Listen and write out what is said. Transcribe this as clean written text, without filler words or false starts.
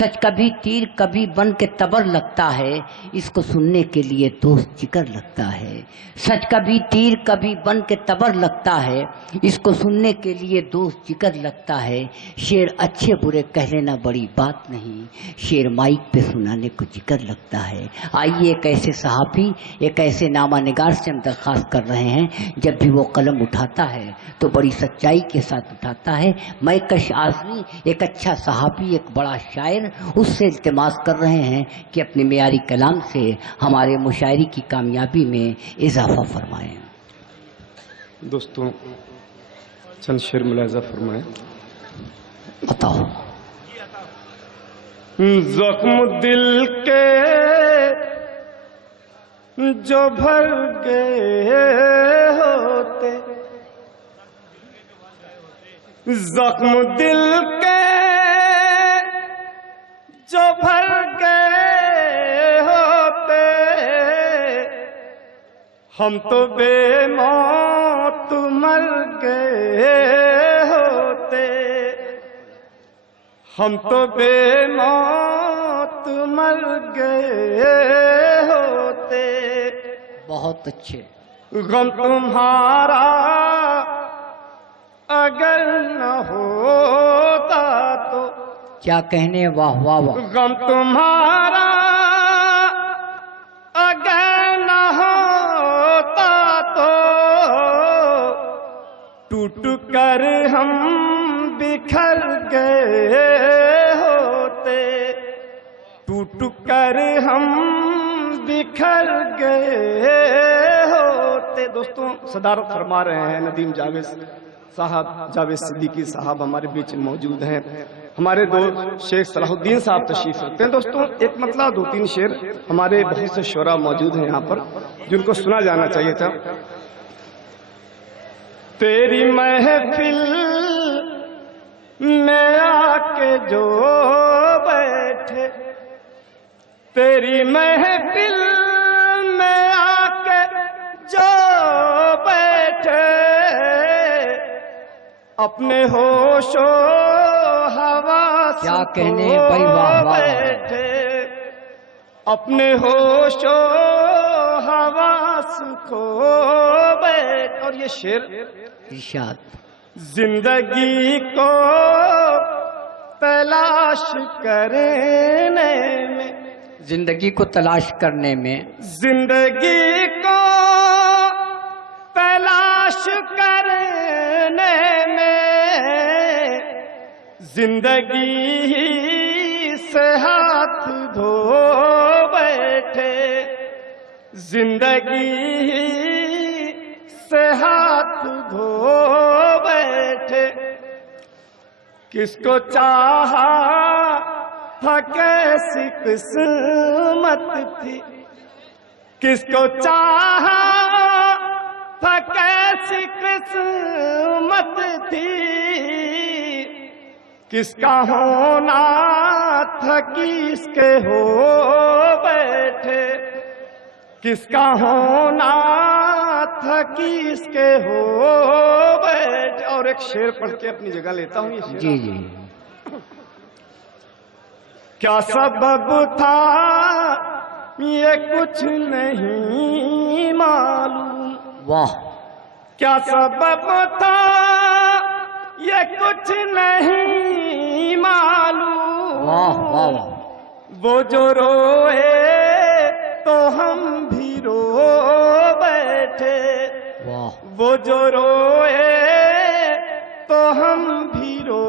सच कभी तीर कभी बन के तबर लगता है, इसको सुनने के लिए दोस्त जिगर लगता है। सच कभी तीर कभी बन के तबर लगता है, इसको सुनने के लिए दोस्त जिगर लगता है। शेर अच्छे बुरे कह लेना बड़ी बात नहीं, शेर माइक पे सुनाने को जिगर लगता है। आइए एक ऐसे सहाफ़ी, एक ऐसे नामा निगार से हम दरख्वास्त कर रहे हैं, जब भी वो कलम उठाता है तो बड़ी सच्चाई के साथ उठाता है। मैं कश आज़मी एक अच्छा सहाफ़ी, एक बड़ा शायर, उससे इल्तिमास कर रहे हैं कि अपने मेयारी कलाम से हमारे मुशायरी की कामयाबी में इजाफा फरमाएं। दोस्तों चंद शेर मुलाज़ा फरमाएं। बताओ। जख्म दिल के जो भर गए होते, जख्म दिल के जो भर गए होते, हम तो बेमौत मर गए होते, हम तो बेमौत मर गए होते। बहुत अच्छे। गम तुम्हारा अगर न होता तो, क्या कहने, वाह वाह वाह। गम तुम्हारा अगर न होता तो, टूट कर हम बिखर गए होते, टूट कर हम बिखर गए होते। दोस्तों सदारत फरमा रहे हैं नदीम जावेद साहब, जावेद सिद्दीकी साहब हमारे बीच मौजूद हैं। हमारे दोस्त शेख सलाहुद्दीन साहब तशरीफ रखते हैं। दोस्तों एक मतलब 2-3 शेर हमारे बहुत से शोरा मौजूद हैं यहाँ पर, जिनको सुना जाना चाहिए था। तेरी महफिल में आके जो बैठे, तेरी महफिल में आके जो बैठे, अपने होशो हवास क्या कहने भाई, वाह वाह। बैठे, अपने होशो हवास को बैठ। और ये शेर इरशाद। जिंदगी को तलाश करने में, जिंदगी को तलाश करने में, जिंदगी को तलाश करने में, जिंदगी से हाथ धो बैठे, जिंदगी से हाथ धो बैठे। किसको चाहा था कैसी किस्मत थी, किसको चाहा था कैसी किस्मत थी, किसका होना था किसके हो बैठे, किसका होना था किसके हो बैठे। और एक शेर पढ़ के अपनी जगह लेता हूँ। ये शेर जी जी। क्या सबब था ये कुछ नहीं मालूम, वाह। क्या सबब था ये कुछ नहीं मालूम, वाह वाह वाह। वो जो रोए तो हम भी रो बैठे, वाह। वो जो रोए तो हम भी रो